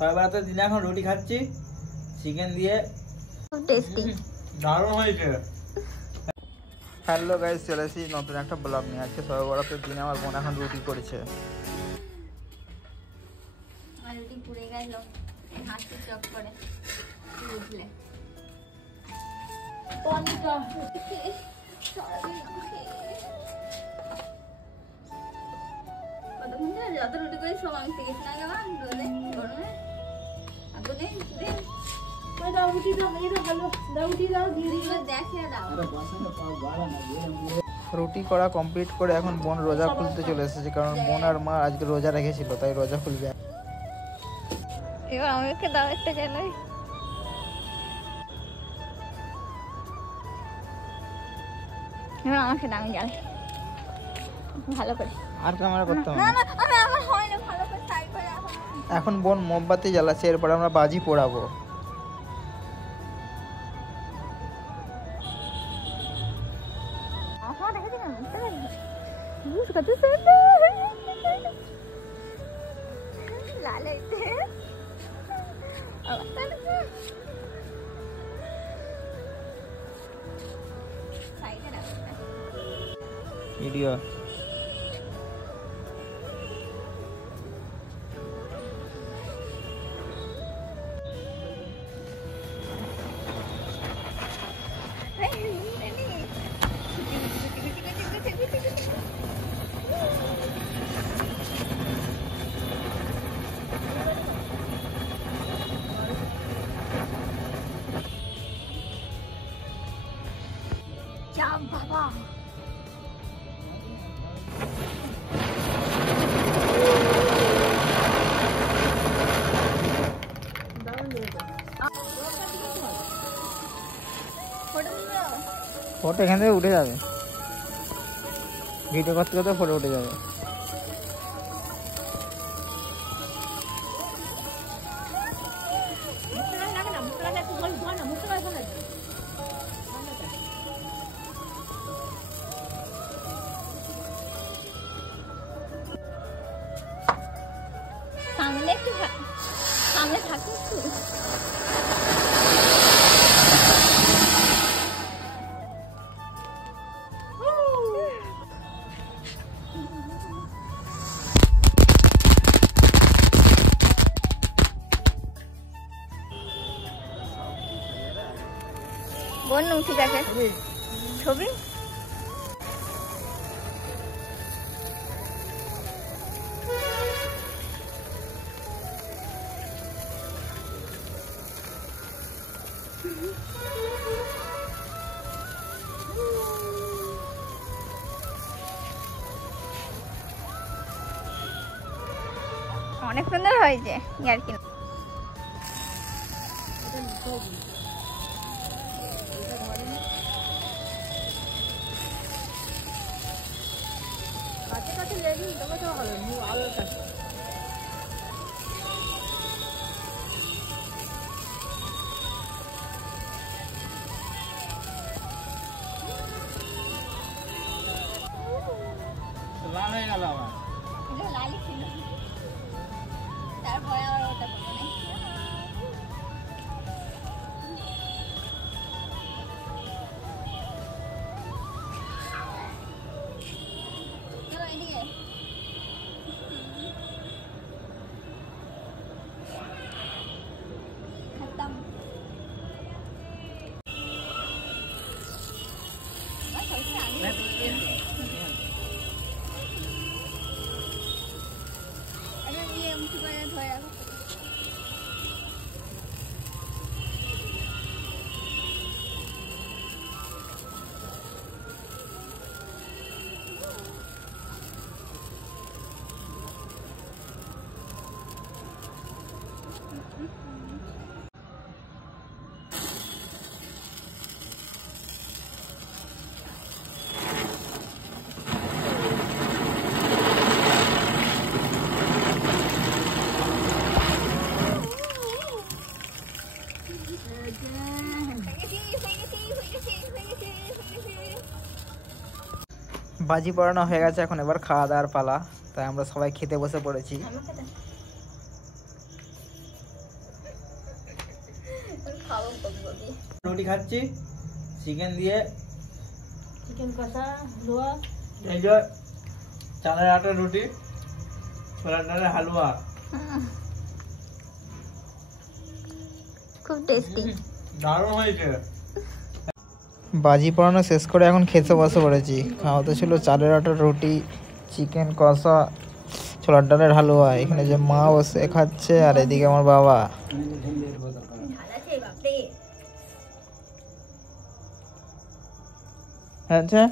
সবাই দিনে এখন রুটি খাচ্ছি চিকেন দিয়ে, টেস্টি, দারুণ হয়েছে। হ্যালো গাইস, চলে এসেছি নতুন একটা ব্লগ নিয়ে। আজকে সবাই বরাতের দিনে আমার বোন এখন রুটি করেছে। আমার রুটি পুড়ে গেল, হাসি চক করে উঠলে যত রুটি করি সব আমি শিখেছি না গেলাম রোদে গরমে আগুনে রুটি করা কমপ্লিট করে এখন বোন রোজা খুলতে চলে এসেছে, কারণ বোন আর মা আজকে রোজা রেখেছিল, তাই রোজা খুলবে। এবার আমাকে দাও একটা জ্বালাই। এবার আমাকে দাও, আমি জ্বালাই ভালো করে। আর ক্যামেরা করতে হবে না না, আমি আমার হয় না ভালো করে সাইড করে। এখন বোন মোমবাতি জ্বালাচ্ছে, এরপর আমরা বাজি পোড়াবো। ভিডিও বাবা ফটো এখান থেকে উঠে যাবে, ভিডিও করতে করতে ফটো উঠে যাবে। সামনে একটু সামনে থাকি বলুন। ঠিক আছে, ছবি অনেক সুন্দর হয়েছে ইয়ার্কি। কাছে কাছে লেগে তবে তো হবে আলোর কাছে। লাল হয়ে গেল আমার, লালই ছিল, তারপরে আবার ওটা করবো না। বাজি পড়ানো হয়ে গেছে, এখন এবার খাওয়া দাওয়ার পালা। তাই আমরা সবাই খেতে বসে পড়েছি। Copy copy. রুটি খাচ্ছি চিকেন দিয়ে, চিকেন কষা হালুয়া। এই যে চালের আটার রুটি, ছোলার ডালের হালুয়া, খুব টেস্টি। দারুণ হয়েছে। বাজি পড়ানো শেষ করে এখন খেতে বসে পড়েছি। খাওয়াতে ছিল চালের আটার রুটি, চিকেন কষা, ছোলার ডালের হালুয়া। এখানে যে মা বসে খাচ্ছে আর এদিকে আমার বাবা। আচ্ছা